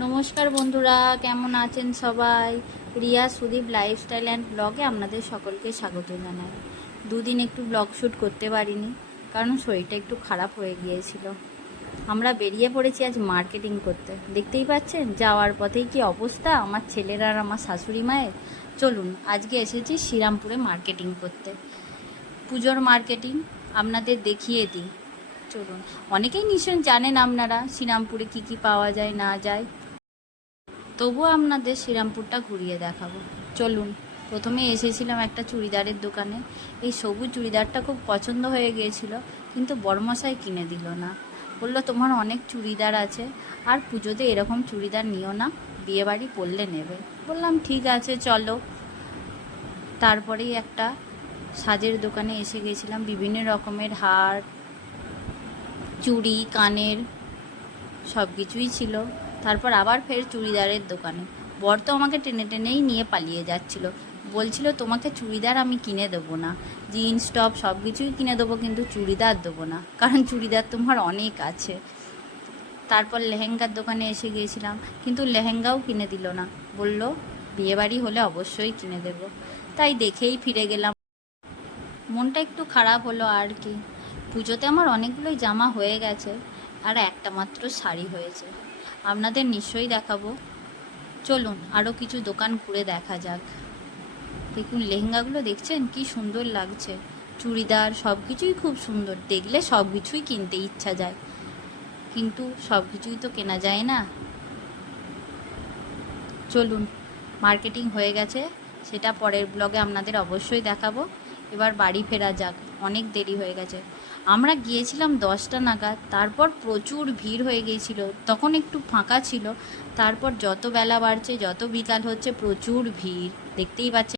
নমস্কার বন্ধুরা, কেমন আছেন সবাই? রিয়া সুদীপ লাইফস্টাইল অ্যান্ড ব্লগে আপনাদের সকলকে স্বাগত জানাই। দুদিন একটু ব্লগ শ্যুট করতে পারিনি, কারণ শরীরটা একটু খারাপ হয়ে গিয়েছিল। আমরা বেরিয়ে পড়েছি আজ মার্কেটিং করতে। দেখতেই পাচ্ছেন যাওয়ার পথেই কি অবস্থা আমার ছেলের আর আমার শাশুড়ি মায়ের। চলুন, আজকে এসেছি শ্রীরামপুরে মার্কেটিং করতে, পুজোর মার্কেটিং আপনাদের দেখিয়ে দিই। চলুন, অনেকেই নিশ্চয়ই জানেন আপনারা শ্রীরামপুরে কি কি পাওয়া যায় না যায়, তবুও আপনাদের শ্রীরামপুরটা ঘুরিয়ে দেখাবো। চলুন, প্রথমে এসেছিলাম একটা চুড়িদারের দোকানে। এই সবুজ চুড়িদারটা খুব পছন্দ হয়ে গিয়েছিল, কিন্তু বড়মশাই কিনে দিল না। বললো তোমার অনেক চুড়িদার আছে, আর পুজোতে এরকম চুড়িদার নিও না, বিয়েবাড়ি পরলে নেবে। বললাম ঠিক আছে চলো। তারপরেই একটা সাজের দোকানে এসে গেছিলাম, বিভিন্ন রকমের হার, চুড়ি, কানের সব কিছুই ছিল। তারপর আবার ফের চুড়িদারের দোকানে। বর তো আমাকে টেনে টেনেই নিয়ে পালিয়ে যাচ্ছিল, বলছিল তোমাকে চুড়িদার আমি কিনে দেবো না, জিন্স টপ সব কিছুই কিনে দেবো, কিন্তু চুড়িদার দেবো না, কারণ চুড়িদার তোমার অনেক আছে। তারপর লেহেঙ্গার দোকানে এসে গিয়েছিলাম, কিন্তু লেহেঙ্গাও কিনে দিল না, বলল বিয়েবাড়ি হলে অবশ্যই কিনে দেব। তাই দেখেই ফিরে গেলাম। মনটা একটু খারাপ হলো আর কি। পুজোতে আমার অনেকগুলোই জামা হয়ে গেছে, আর একটা মাত্র শাড়ি হয়েছে। আপনাদের নিশ্চয়ই দেখাবো। চলুন আরও কিছু দোকান ঘুরে দেখা যাক। দেখুন লেহেঙ্গাগুলো দেখছেন কি সুন্দর লাগছে, চুড়িদার সব কিছুই খুব সুন্দর, দেখলে সব কিছুই কিনতে ইচ্ছা যায়, কিন্তু সব কিছুই তো কেনা যায় না। চলুন, মার্কেটিং হয়ে গেছে, সেটা পরের ব্লগে আপনাদের অবশ্যই দেখাবো। এবার বাড়ি ফেরা যাক, অনেক দেরি হয়ে গেছে। আমরা গিয়েছিলাম 10টা নাগাদ, তারপর প্রচুর ভিড় হয়ে গিয়েছিল, তখন একটু ফাঁকা ছিল। তারপর যত বেলা বাড়ছে, যত বিকাল হচ্ছে, প্রচুর ভিড় দেখতেই পাচ্ছেন।